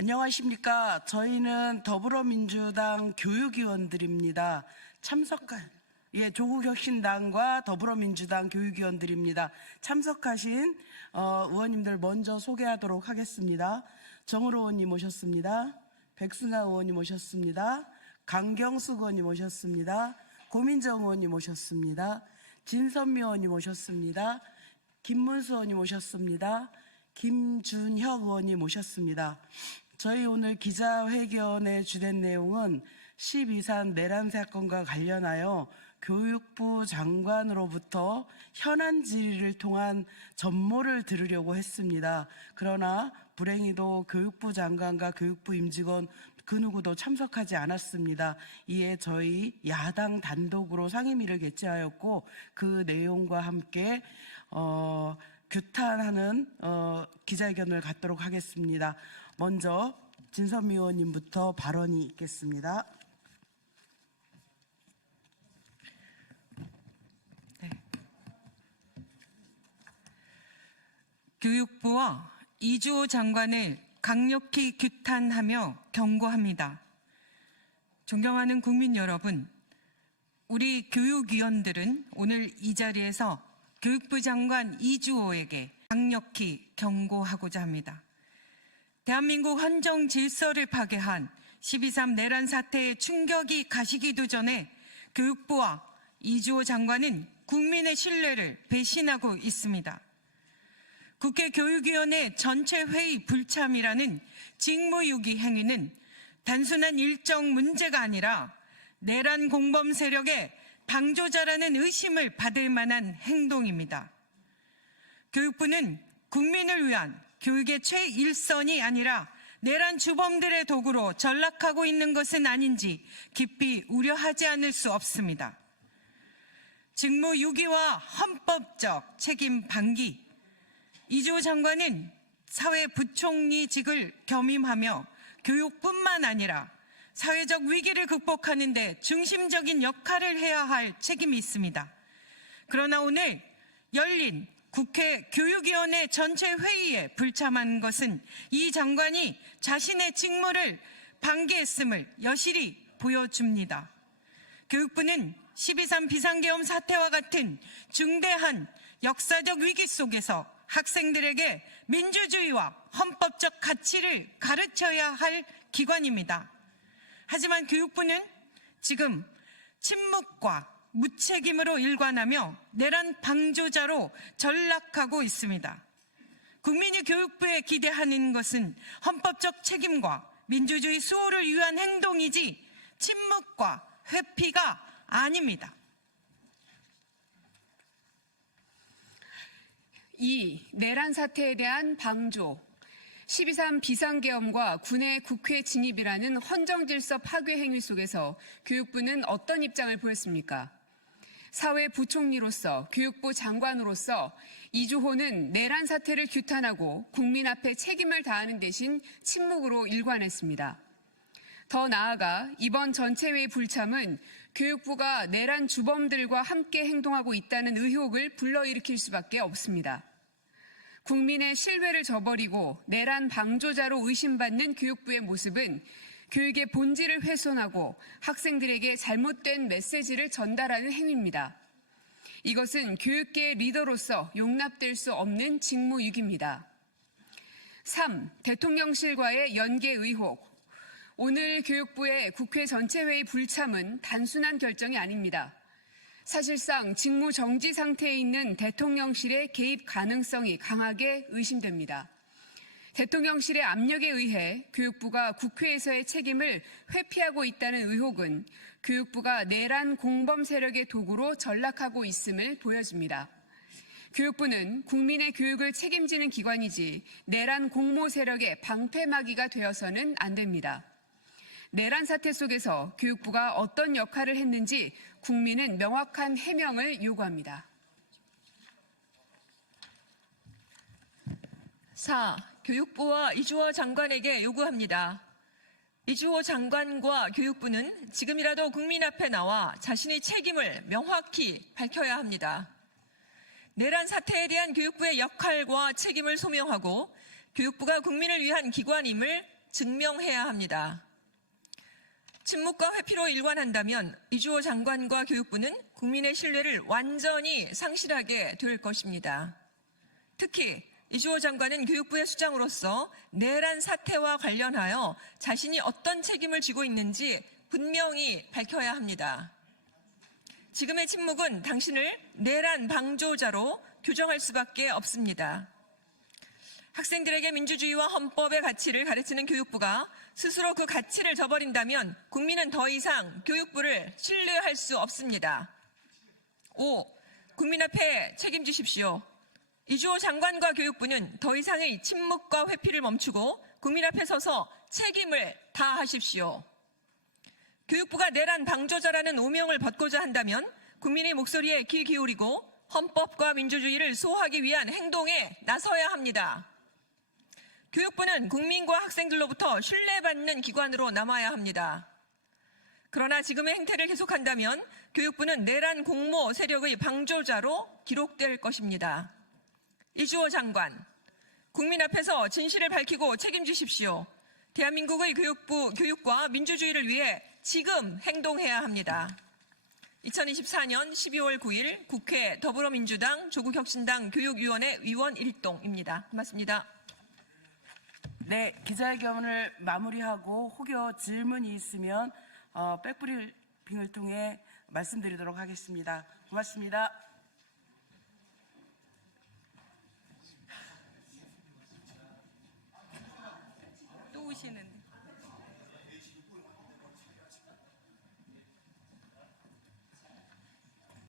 안녕하십니까. 저희는 더불어민주당 교육위원들입니다. 조국혁신당과 더불어민주당 교육위원들입니다. 참석하신 의원님들 먼저 소개하도록 하겠습니다. 정으로 의원님 오셨습니다. 백승아 의원님 오셨습니다. 강경숙 의원님 오셨습니다. 고민정 의원님 오셨습니다. 진선미 의원님 오셨습니다. 김문수 의원님 오셨습니다. 김준혁 의원님 오셨습니다. 저희 오늘 기자회견의 주된 내용은 12.3 내란 사건과 관련하여 교육부 장관으로부터 현안 질의를 통한 전모를 들으려고 했습니다. 그러나 불행히도 교육부 장관과 교육부 임직원 그 누구도 참석하지 않았습니다. 이에 저희 야당 단독으로 상임위를 개최하였고 그 내용과 함께 규탄하는 기자회견을 갖도록 하겠습니다. 먼저 진선미 의원님부터 발언이 있겠습니다. 네. 교육부와 이주호 장관을 강력히 규탄하며 경고합니다. 존경하는 국민 여러분, 우리 교육위원들은 오늘 이 자리에서 교육부 장관 이주호에게 강력히 경고하고자 합니다. 대한민국 헌정 질서를 파괴한 12.3 내란 사태의 충격이 가시기도 전에 교육부와 이주호 장관은 국민의 신뢰를 배신하고 있습니다. 국회 교육위원회 전체 회의 불참이라는 직무유기 행위는 단순한 일정 문제가 아니라 내란 공범 세력의 방조자라는 의심을 받을 만한 행동입니다. 교육부는 국민을 위한 교육의 최일선이 아니라 내란 주범들의 도구로 전락하고 있는 것은 아닌지 깊이 우려하지 않을 수 없습니다. 직무유기와 헌법적 책임 방기, 이주호 장관은 사회부총리직을 겸임하며 교육뿐만 아니라 사회적 위기를 극복하는 데 중심적인 역할을 해야 할 책임이 있습니다. 그러나 오늘 열린 국회 교육위원회 전체 회의에 불참한 것은 이 장관이 자신의 직무를 방기했음을 여실히 보여줍니다. 교육부는 12.3 비상계엄 사태와 같은 중대한 역사적 위기 속에서 학생들에게 민주주의와 헌법적 가치를 가르쳐야 할 기관입니다. 하지만 교육부는 지금 침묵과 무책임으로 일관하며 내란 방조자로 전락하고 있습니다. 국민이 교육부에 기대하는 것은 헌법적 책임과 민주주의 수호를 위한 행동이지 침묵과 회피가 아닙니다. 이 내란 사태에 대한 방조, 12.3 비상계엄과 군의 국회 진입이라는 헌정질서 파괴 행위 속에서 교육부는 어떤 입장을 보였습니까? 사회부총리로서 교육부 장관으로서 이주호는 내란 사태를 규탄하고 국민 앞에 책임을 다하는 대신 침묵으로 일관했습니다. 더 나아가 이번 전체회의 불참은 교육부가 내란 주범들과 함께 행동하고 있다는 의혹을 불러일으킬 수밖에 없습니다. 국민의 신뢰를 저버리고 내란 방조자로 의심받는 교육부의 모습은 교육의 본질을 훼손하고 학생들에게 잘못된 메시지를 전달하는 행위입니다. 이것은 교육계의 리더로서 용납될 수 없는 직무유기입니다. 3. 대통령실과의 연계 의혹. 오늘 교육부의 국회 전체회의 불참은 단순한 결정이 아닙니다. 사실상 직무 정지 상태에 있는 대통령실의 개입 가능성이 강하게 의심됩니다. 대통령실의 압력에 의해 교육부가 국회에서의 책임을 회피하고 있다는 의혹은 교육부가 내란 공범 세력의 도구로 전락하고 있음을 보여줍니다. 교육부는 국민의 교육을 책임지는 기관이지 내란 공모 세력의 방패막이가 되어서는 안 됩니다. 내란 사태 속에서 교육부가 어떤 역할을 했는지 국민은 명확한 해명을 요구합니다. 4. 교육부와 이주호 장관에게 요구합니다. 이주호 장관과 교육부는 지금이라도 국민 앞에 나와 자신의 책임을 명확히 밝혀야 합니다. 내란 사태에 대한 교육부의 역할과 책임을 소명하고 교육부가 국민을 위한 기관임을 증명해야 합니다. 침묵과 회피로 일관한다면 이주호 장관과 교육부는 국민의 신뢰를 완전히 상실하게 될 것입니다. 특히 이주호 장관은 교육부의 수장으로서 내란 사태와 관련하여 자신이 어떤 책임을 지고 있는지 분명히 밝혀야 합니다. 지금의 침묵은 당신을 내란 방조자로 규정할 수밖에 없습니다. 학생들에게 민주주의와 헌법의 가치를 가르치는 교육부가 스스로 그 가치를 저버린다면 국민은 더 이상 교육부를 신뢰할 수 없습니다. 5. 국민 앞에 책임지십시오. 이주호 장관과 교육부는 더 이상의 침묵과 회피를 멈추고 국민 앞에 서서 책임을 다하십시오. 교육부가 내란 방조자라는 오명을 벗고자 한다면 국민의 목소리에 귀 기울이고 헌법과 민주주의를 수호하기 위한 행동에 나서야 합니다. 교육부는 국민과 학생들로부터 신뢰받는 기관으로 남아야 합니다. 그러나 지금의 행태를 계속한다면 교육부는 내란 공모 세력의 방조자로 기록될 것입니다. 이주호 장관, 국민 앞에서 진실을 밝히고 책임지십시오. 대한민국의 교육과 민주주의를 위해 지금 행동해야 합니다. 2024년 12월 9일 국회 더불어민주당 조국혁신당 교육위원회 위원 일동입니다. 고맙습니다. 네, 기자회견을 마무리하고 혹여 질문이 있으면 백브리핑을 통해 말씀드리도록 하겠습니다. 고맙습니다. 또 오시는데.